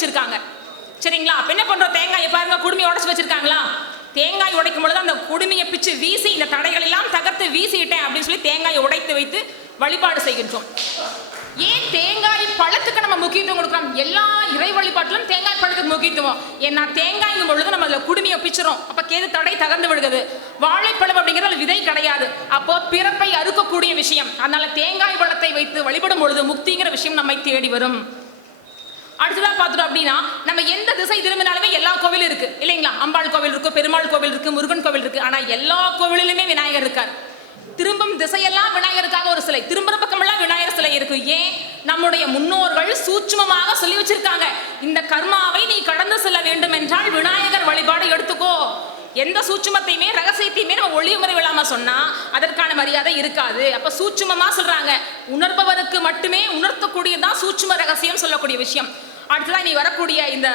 வச்சிருக்காங்க சரிங்களா? என்ன பண்ணுறோம் தேங்காயை பாருங்க குடுமையை உடச்சி வச்சிருக்காங்களா? தேங்காய் உடைக்கும் பொழுது அந்த குடுமையை பிச்சு வீசி இந்த தடைகள் எல்லாம் தகர்த்து வீசிட்டேன் அப்படின்னு சொல்லி தேங்காயை உடைத்து வைத்து வழிபாடு செய்கின்றோம். ஏன் தேங்காய் பழத்துக்கு நம்ம முக்கியத்துவம் கொடுக்குறோம்? எல்லா இறை வழிபாட்டிலும் தேங்காய் பழத்துக்கு முக்கியத்துவம். ஏன்னா தேங்காய்ங்கும் பொழுது நம்ம அதில் குடுமையை பிச்சிரும் அப்போ கேது தடை தகர்ந்து விடுகிறது. வாழைப்பழம் அப்படிங்கிறது விதை கிடையாது. அப்போ பிறப்பை அறுக்கக்கூடிய விஷயம். அதனால தேங்காய் பழத்தை வைத்து வழிபடும் பொழுது முக்திங்கிற விஷயம் நம்மை தேடி வரும். அடுத்ததாக பார்த்துட்டோம் அப்படின்னா நம்ம எந்த திசை திரும்பினாலுமே எல்லா கோவிலும் இருக்கு. இல்லைங்களா? அம்பாள் கோவில் இருக்கு பெருமாள் கோவில் இருக்கு முருகன் கோவில் இருக்கு. ஆனா எல்லா கோவிலிலுமே விநாயகர் இருக்கார். திரும்பும் திசையெல்லாம் விநாயகருக்காக ஒரு சிலை. திரும்புறப்ப பக்கமெல்லாம் இருக்கு. ஏன்? நம்முடைய முன்னோர்கள் சூட்சமமாக சொல்லி வச்சிருக்காங்க. இந்த கர்மாவை நீ கடந்து செல்ல வேண்டும் என்றால் விநாயகர் வழிபாடு எடுத்துக்கோ. எந்த சூட்சுமத்தையுமே ரகசியத்தையுமே நம்ம ஒளிமுறை விழாம சொன்னா அதற்கான மரியாதை இருக்காது. அப்ப சூட்சுமமா சொல்றாங்க. உணர்பவருக்கு மட்டுமே உணர்த்தக்கூடியதான் சூட்சும ரகசியம் சொல்லக்கூடிய விஷயம். அடுத்ததான் நீ வரக்கூடிய இந்த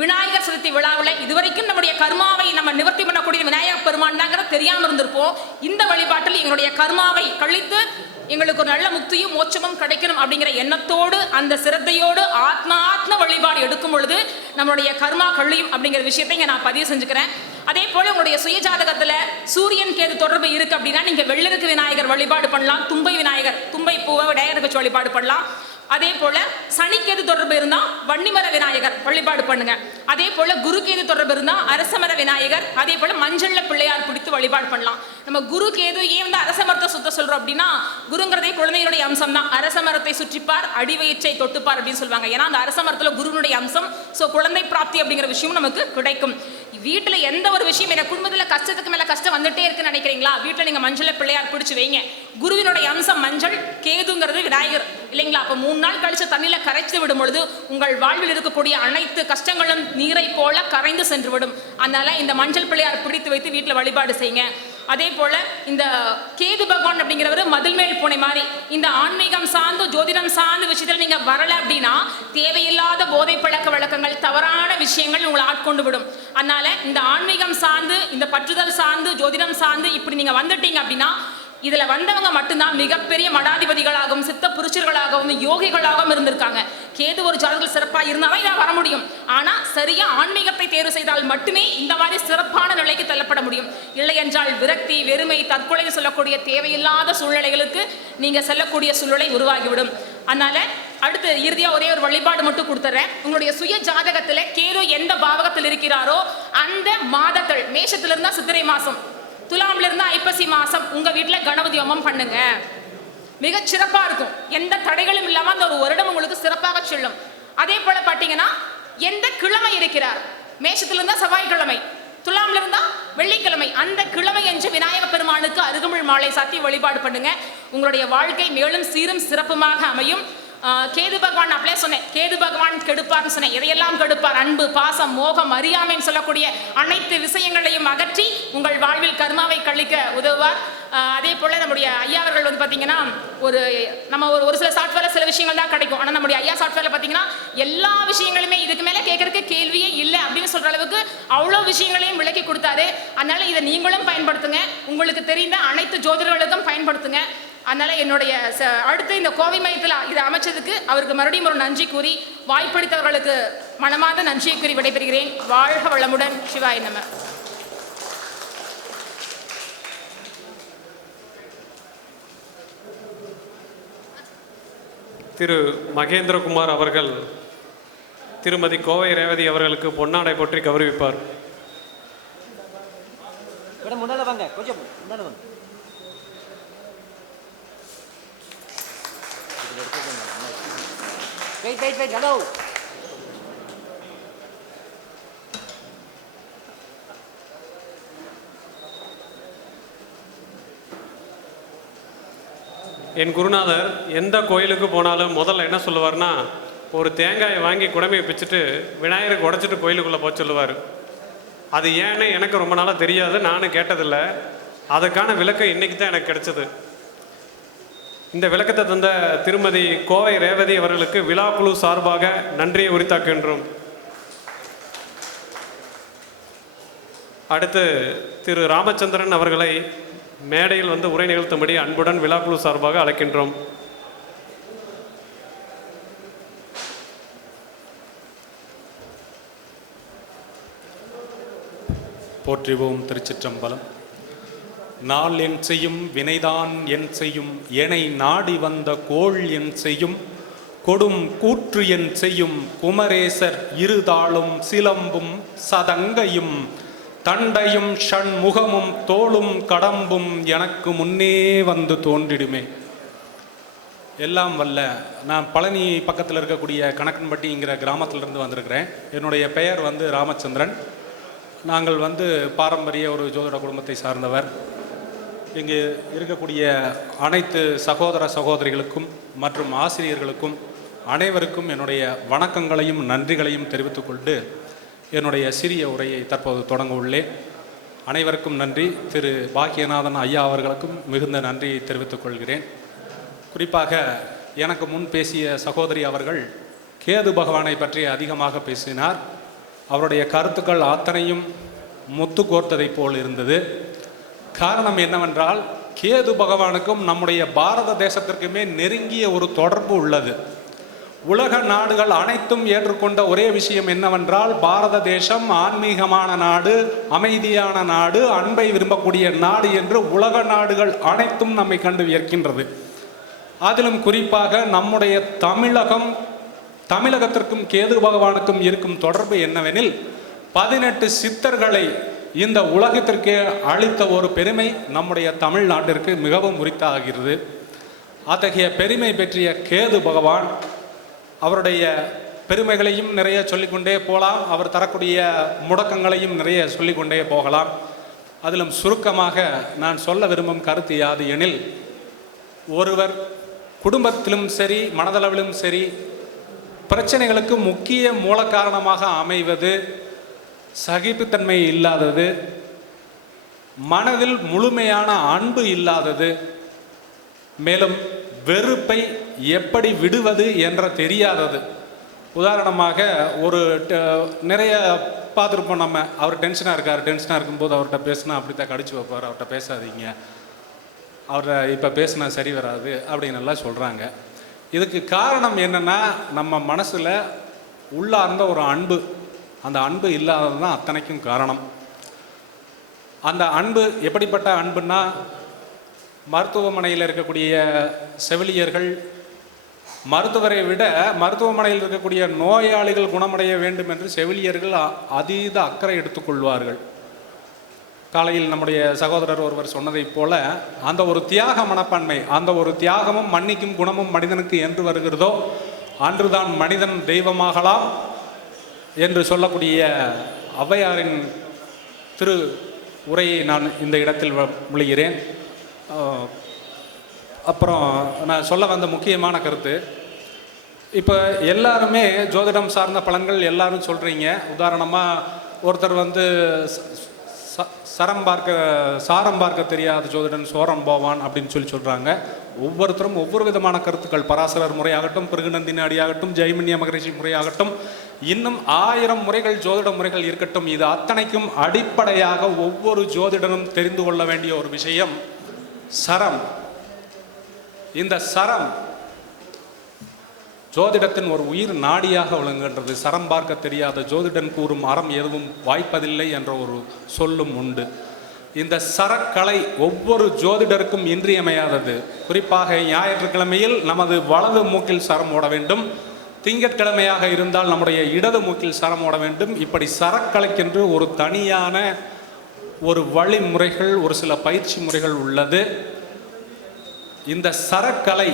விநாயகர் சதுர்த்தி விழாவில் இதுவரைக்கும் நம்முடைய கர்மாவை நம்ம நிவர்த்தி பண்ணக்கூடிய விநாயகர் பெருமான் தாங்கிறது தெரியாமல் இருந்திருப்போம். இந்த வழிபாட்டில் எங்களுடைய கர்மாவை கழித்து எங்களுக்கு ஒரு நல்ல முக்தியும் மோட்சமும் கிடைக்கணும் அப்படிங்கிற எண்ணத்தோடு அந்த சிரத்தையோடு ஆத்மா ஆத்ம வழிபாடு எடுக்கும் பொழுது நம்மளுடைய கர்மா கழியும் அப்படிங்கிற விஷயத்தை நான் பதிவு செஞ்சுக்கிறேன். அதே போல உங்களுடைய சுயஜாதகத்துல சூரியன் கேது தொடர்பு இருக்கு அப்படின்னா நீங்க வெள்ளருக்கு விநாயகர் வழிபாடு பண்ணலாம் தும்பை விநாயகர் தும்பை பூவை விநாயகருக்கு வச்சு வழிபாடு பண்ணலாம். அதே போல சனிக்கேது தொடர்பு இருந்தா வன்னிமர விநாயகர் வழிபாடு பண்ணுங்க. அதே போல குருகேது தொடர்பு இருந்தா அரசமர விநாயகர் அதே போல மஞ்சள்ல பிள்ளையார் பிடித்து வழிபாடு பண்ணலாம். நம்ம குரு கேது ஏன் வந்து அரச மரத்தை சுத்த சொல்றோம் அப்படின்னா குருங்கிறதே குழந்தைகளுடைய அம்சம் தான் அரச மரத்தை சுற்றிப்பார் அடிவயிற்றை தொட்டுப்பார் அப்படின்னு சொல்லுவாங்க. ஏன்னா அந்த அரசமரத்துல குருனுடைய அம்சம் சோ குழந்தை பிராப்தி அப்படிங்கிற விஷயம் நமக்கு கிடைக்கும். வீட்டில் எந்த ஒரு விஷயம் என் குடும்பத்தில் கஷ்டத்துக்கு மேலே கஷ்டம் வந்துட்டே இருக்குன்னு நினைக்கிறீங்களா? வீட்டில் நீங்கள் மஞ்சளை பிள்ளையார் பிடிச்சி வைங்க. குருவினுடைய அம்சம் மஞ்சள் கேதுங்கிறது விநாயகர். இல்லைங்களா? அப்போ மூணு நாள் கழிச்சு தண்ணியில் கரைத்து விடும் பொழுது உங்கள் வாழ்வில் இருக்கக்கூடிய அனைத்து கஷ்டங்களும் நீரை போல கரைந்து சென்று விடும். அதனால இந்த மஞ்சள் பிள்ளையார் பிடித்து வைத்து வீட்டில் வழிபாடு செய்யுங்க. அதே போல இந்த கேது பகவான் அப்படிங்கிறவர் மதில்மேல் பூனை மாதிரி. இந்த ஆன்மீகம் சார்ந்து ஜோதிடம் சார்ந்த விஷயத்தில் நீங்க வரல அப்படின்னா தேவையில்லாத போதை பழக்க வழக்கங்கள் தவறான விஷயங்கள் உங்களை ஆட்கொண்டு விடும். அதனால இந்த ஆன்மீகம் சார்ந்து இந்த பற்றுதல் சார்ந்து ஜோதிடம் சார்ந்து இப்படி நீங்க வந்துட்டீங்க அப்படின்னா இதுல வந்தவங்க மட்டும்தான் மிகப்பெரிய மடாதிபதிகளாகவும் சித்த புருஷர்களாகவும் யோகிகளாகவும் இருந்திருக்காங்க. கேது ஒரு ஜாதகத்தில் சிறப்பா இருந்தாலும் இதான் வர முடியும். ஆனா சரியா ஆன்மீகத்தை தேர்வு செய்தால் மட்டுமே இந்த மாதிரி சிறப்பான நிலைக்கு தள்ளப்பட முடியும். இல்லை என்றால் விரக்தி வெறுமை தற்கொலை சொல்லக்கூடிய தேவையில்லாத சூழ்நிலைகளுக்கு நீங்க செல்லக்கூடிய சூழ்நிலை உருவாகிவிடும். அதனால அடுத்து இறுதியா ஒரே ஒரு வழிபாடு மட்டும் கொடுத்துறேன். உங்களுடைய சுய ஜாதகத்துல கேது எந்த பாவகத்தில் இருக்கிறாரோ அந்த மாதங்கள் மேஷத்துல இருந்தா சித்திரை மாசம். துலாம்ல இருந்து ஐப்பசி மாசம் உங்க வீட்டுல கணபதி ஹோமம் பண்ணுங்க. மிக சிறப்பா இருக்கும். எந்த தடைகளும் இல்லாம அந்த ஒரு வருடம் உங்களுக்கு சிறப்பாக செல்லும். அதே போல பாத்தீங்கன்னா எந்த கிழமை இருக்கிறார்? மேஷத்துல இருந்தா செவ்வாய்க்கிழமை. துலாம்ல இருந்தா வெள்ளிக்கிழமை. அந்த கிழமை என்று விநாயக பெருமானுக்கு அருகமிழ் மாலை சாத்தி வழிபாடு பண்ணுங்க. உங்களுடைய வாழ்க்கை மேலும் சீரும் சிறப்புமாக அமையும். கேது பகவான் அப்படியே சொன்னேன். கேது பகவான் கெடுப்பார்னு சொன்னேன். எதையெல்லாம் கெடுப்பார்? அன்பு பாசம் மோகம் அறியாமைன்னு சொல்லக்கூடிய அனைத்து விஷயங்களையும் அகற்றி உங்கள் வாழ்வில் கர்மாவை கழிக்க உதவுவார். அதே போல நம்முடைய ஐயா அவர்கள் வந்து பார்த்தீங்கன்னா ஒரு நம்ம ஒரு ஒரு சில சாஃப்ட்வேர்ல சில விஷயங்கள் தான் கிடைக்கும். ஆனால் நம்முடைய ஐயா சாஃப்ட்வேர்ல பார்த்தீங்கன்னா எல்லா விஷயங்களுமே இதுக்கு மேலே கேட்கறதுக்கு கேள்வியே இல்லை அப்படின்னு சொல்ற அளவுக்கு அவ்வளோ விஷயங்களையும் விளக்கி கொடுத்தாரு. அதனால இதை நீங்களும் பயன்படுத்துங்க. உங்களுக்கு தெரிந்த அனைத்து ஜோதிடர்களுக்கும் பயன்படுத்துங்க. அதனால என்னுடைய ச- அடுத்து இந்த கோவை மையத்தில் இதை அமைச்சதுக்கு அவருக்கு மறுபடியும் ஒரு நன்றி கூறி வாய்ப்பளித்தவர்களுக்கு மனமார்ந்த நன்றியை கூறி விடைபெறுகிறேன். வாழ்க வளமுடன் சிவாய் நம. திரு மகேந்திரகுமார் அவர்கள் திருமதி கோவை ரேவதி அவர்களுக்கு பொன்னாடை போற்றி கௌரவிப்பார். மேடம் முன்னால வாங்க. கொஞ்சம் முன்னால வாங்க வெயிட் வெயிட் வெயிட் ஹலோ என் குருநாதர் எந்த கோயிலுக்கு போனாலும் முதல்ல என்ன சொல்லுவார்னா ஒரு தேங்காயை வாங்கி குடமையை பிச்சுட்டு விநாயகருக்கு உடச்சிட்டு கோயிலுக்குள்ளே போக சொல்லுவார். அது ஏன்னு எனக்கு ரொம்ப நாளாக தெரியாது நானும் கேட்டதில்லை. அதுக்கான விளக்கம் இன்றைக்கி தான் எனக்கு கிடச்சிது. இந்த விளக்கத்தை தந்த திருமதி கோவை ரேவதி அவர்களுக்கு விழாக்குழு சார்பாக நன்றியை உரித்தாக்குகின்றோம். அடுத்து திரு ராமச்சந்திரன் அவர்களை மேடையில் வந்து உரை நிகழ்த்தும்படி அன்புடன் விழாக்குழு சார்பாக அழைக்கின்றோம். போற்றிவோம் திருச்சிற்றம்பலம். நாள் என் செய்யும் வினைதான் என் செய்யும். எனை நாடி வந்த கோள் என் செய்யும். கொடும் கூற்று என் செய்யும். குமரேசர் இருதாளும் சிலம்பும் சதங்கையும். தண்டையும் ஷண்முகமும் தோளும் கடம்பும் எனக்கு முன்னே வந்து தோன்றிடுமே. எல்லாம் வல்ல நான் பழனி பக்கத்தில் இருக்கக்கூடிய கணக்கன்பட்டிங்கிற கிராமத்திலிருந்து வந்திருக்கிறேன். என்னுடைய பெயர் வந்து ராமச்சந்திரன். நாங்கள் வந்து பாரம்பரிய ஒரு ஜோதிட குடும்பத்தை சார்ந்தவர். இங்கு இருக்கக்கூடிய அனைத்து சகோதர சகோதரிகளுக்கும் மற்றும் ஆசிரியர்களுக்கும் அனைவருக்கும் என்னுடைய வணக்கங்களையும் நன்றிகளையும் தெரிவித்துக்கொண்டு என்னுடைய சிறிய உரையை தற்போது தொடங்க உள்ளேன். அனைவருக்கும் நன்றி. திரு பாக்கியநாதன் ஐயா அவர்களுக்கும் மிகுந்த நன்றியை தெரிவித்துக் கொள்கிறேன். குறிப்பாக எனக்கு முன் பேசிய சகோதரி அவர்கள் கேது பகவானை பற்றி அதிகமாக பேசினார். அவருடைய கருத்துக்கள் அத்தனையும் முத்து கோர்த்ததைப் போல் இருந்தது. காரணம் என்னவென்றால் கேது பகவானுக்கும் நம்முடைய பாரத தேசத்திற்குமே நெருங்கிய ஒரு தொடர்பு உள்ளது. உலக நாடுகள் அனைத்தும் ஏற்றுக்கொண்ட ஒரே விஷயம் என்னவென்றால் பாரத தேசம் ஆன்மீகமான நாடு அமைதியான நாடு அன்பை விரும்பக்கூடிய நாடு என்று உலக நாடுகள் அனைத்தும் நம்மை கண்டு வியர்க்கின்றது. அதிலும் குறிப்பாக நம்முடைய தமிழகம் தமிழகத்திற்கும் கேது பகவானுக்கும் இருக்கும் தொடர்பு என்னவெனில் பதினெட்டு சித்தர்களை இந்த உலகத்திற்கே அளித்த ஒரு பெருமை நம்முடைய தமிழ்நாட்டிற்கு மிகவும் உரித்தாகிறது. அத்தகைய பெருமை பெற்றிய கேது பகவான் அவருடைய பெருமைகளையும் நிறைய சொல்லிக்கொண்டே போகலாம். அவர் தரக்கூடிய முடக்கங்களையும் நிறைய சொல்லிக்கொண்டே போகலாம். அதிலும் சுருக்கமாக நான் சொல்ல விரும்பும் கருத்து யாது எனில் ஒருவர் குடும்பத்திலும் சரி மனதளவிலும் சரி பிரச்சனைகளுக்கு முக்கிய மூல காரணமாக அமைவது சகிப்புத்தன்மை இல்லாதது மனதில் முழுமையான அன்பு இல்லாதது மேலும் வெறுப்பை எப்படி விடுவது என்ற தெரியாதது. உதாரணமாக ஒரு ட- நிறைய பார்த்துருப்போம் நம்ம அவர் டென்ஷனாக இருக்கார் டென்ஷனாக இருக்கும்போது அவர்கிட்ட பேசினா அப்படி தான் கடிச்சு வைப்பார் அவர்கிட்ட பேசாதீங்க அவரை இப்போ பேசினா சரி வராது அப்படின்னு எல்லாம் சொல்கிறாங்க இதுக்கு காரணம் என்னென்னா நம்ம மனசில் உள்ளார்ந்த ஒரு அன்பு அந்த அன்பு இல்லாதது தான் அத்தனைக்கும் காரணம். அந்த அன்பு எப்படிப்பட்ட அன்புன்னா மருத்துவமனையில் இருக்கக்கூடிய செவிலியர்கள் மருத்துவரை விட மருத்துவமனையில் இருக்கக்கூடிய நோயாளிகள் குணமடைய வேண்டும் என்று செவிலியர்கள் அதீத அக்கறை எடுத்துக்கொள்வார்கள் காலையில் நம்முடைய சகோதரர் ஒருவர் சொன்னதைப் போல அந்த ஒரு தியாக மனப்பான்மை அந்த ஒரு தியாகமும் மன்னிக்கும் குணமும் மனிதனுக்கு என்று வருகிறதோ அன்றுதான் மனிதன் தெய்வமாகலாம். என்று சொல்லக்கூடிய ஔவையாரின் திரு உரையை நான் இந்த இடத்தில் வ- மொழிகிறேன் அப்புறம் நான் சொல்ல வந்த முக்கியமான கருத்து இப்போ எல்லாருமே ஜோதிடம் சார்ந்த பலன்கள் எல்லாரும் சொல்கிறீங்க உதாரணமாக ஒருத்தர் வந்து ச- சரம் பார்க்க சாரம் பார்க்க தெரியாத ஜோதிடன் சோரம் போவான் அப்படின்னு சொல்லி சொல்கிறாங்க ஒவ்வொருத்தரும் ஒவ்வொரு விதமான கருத்துக்கள். பராசரர் முறையாகட்டும் பிருகுநந்தினி அடியாகட்டும் ஜெய்மின்ய மகரிஷி முறையாகட்டும் இன்னும் ஆயிரம் முறைகள் ஜோதிட முறைகள் இருக்கட்டும். இது அத்தனைக்கும் அடிப்படையாக ஒவ்வொரு ஜோதிடனும் தெரிந்து கொள்ள வேண்டிய ஒரு விஷயம் சரம். இந்த சரம் ஜோதிடத்தின் ஒரு உயிர் நாடியாக விளங்குகின்றது. சரம் பார்க்க தெரியாத ஜோதிடன் கூறும் அறம் எதுவும் வாய்ப்பதில்லை என்ற ஒரு சொல்லும் உண்டு. இந்த சரக்கலை ஒவ்வொரு ஜோதிடருக்கும் இன்றியமையாதது. குறிப்பாக ஞாயிற்றுக்கிழமையில் நமது வலது மூக்கில் சரம் ஓட வேண்டும். திங்கட்கிழமையாக இருந்தால் நம்முடைய இடது மூக்கில் சரம் ஓட வேண்டும். இப்படி சரக்கலைக்கென்று ஒரு தனியான ஒரு வழிமுறைகள் ஒரு சில பயிற்சி முறைகள் உள்ளது. இந்த சரக்கலை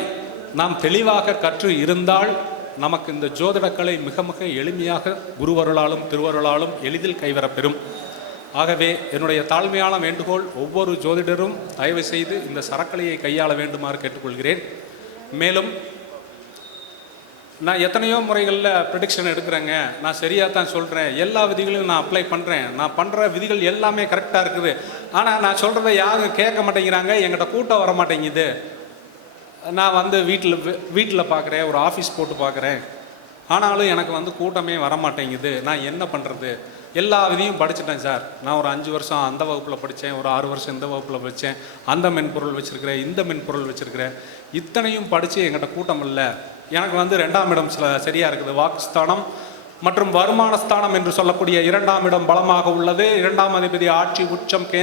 நாம் தெளிவாக கற்று இருந்தால் நமக்கு இந்த ஜோதிடக்கலை மிக மிக எளிமையாக குருவருளாலும் திருவருளாலும் எளிதில் கைவரப்பெறும். ஆகவே என்னுடைய தாழ்மையான வேண்டுகோள் ஒவ்வொரு ஜோதிடரும் தயவு செய்து இந்த சரக்கலையை கையாள வேண்டுமாறு கேட்டுக்கொள்கிறேன். மேலும் நான் எத்தனையோ முறைகளில் ப்ரிடிக்ஷன் எடுக்கிறேங்க. நான் சரியாக தான் சொல்கிறேன் எல்லா விதிகளையும் நான் அப்ளை பண்ணுறேன் நான் பண்ணுற விதிகள் எல்லாமே கரெக்டாக இருக்குது. ஆனால் நான் சொல்கிறத யாரும் கேட்க மாட்டேங்கிறாங்க. எங்கிட்ட கூட்டம் வர மாட்டேங்குது நான் வந்து வீட்டில் வீட்டில் பார்க்குறேன் ஒரு ஆஃபீஸ் போட்டு பார்க்குறேன் ஆனாலும் எனக்கு வந்து கூட்டமே வர மாட்டேங்குது நான் என்ன பண்ணுறது எல்லா விதியும் படிச்சுட்டேன் சார். நான் ஒரு அஞ்சு வருஷம் அந்த வகுப்பில் படித்தேன் ஒரு ஆறு வருஷம் இந்த வகுப்பில் படித்தேன் அந்த மென்பொருள் வச்சுருக்கிறேன் இந்த மென்பொருள் வச்சுருக்கிறேன். இத்தனையும் படித்து எங்கிட்ட கூட்டம் இல்லை. எனக்கு வந்து ரெண்டாம் இடம் சில சரியாக இருக்குது. வாக்குஸ்தானம் மற்றும் வருமான ஸ்தானம் என்று சொல்லக்கூடிய இரண்டாம் இடம் பலமாக உள்ளது. இரண்டாம் அதிபதி ஆட்சி உச்சம் கே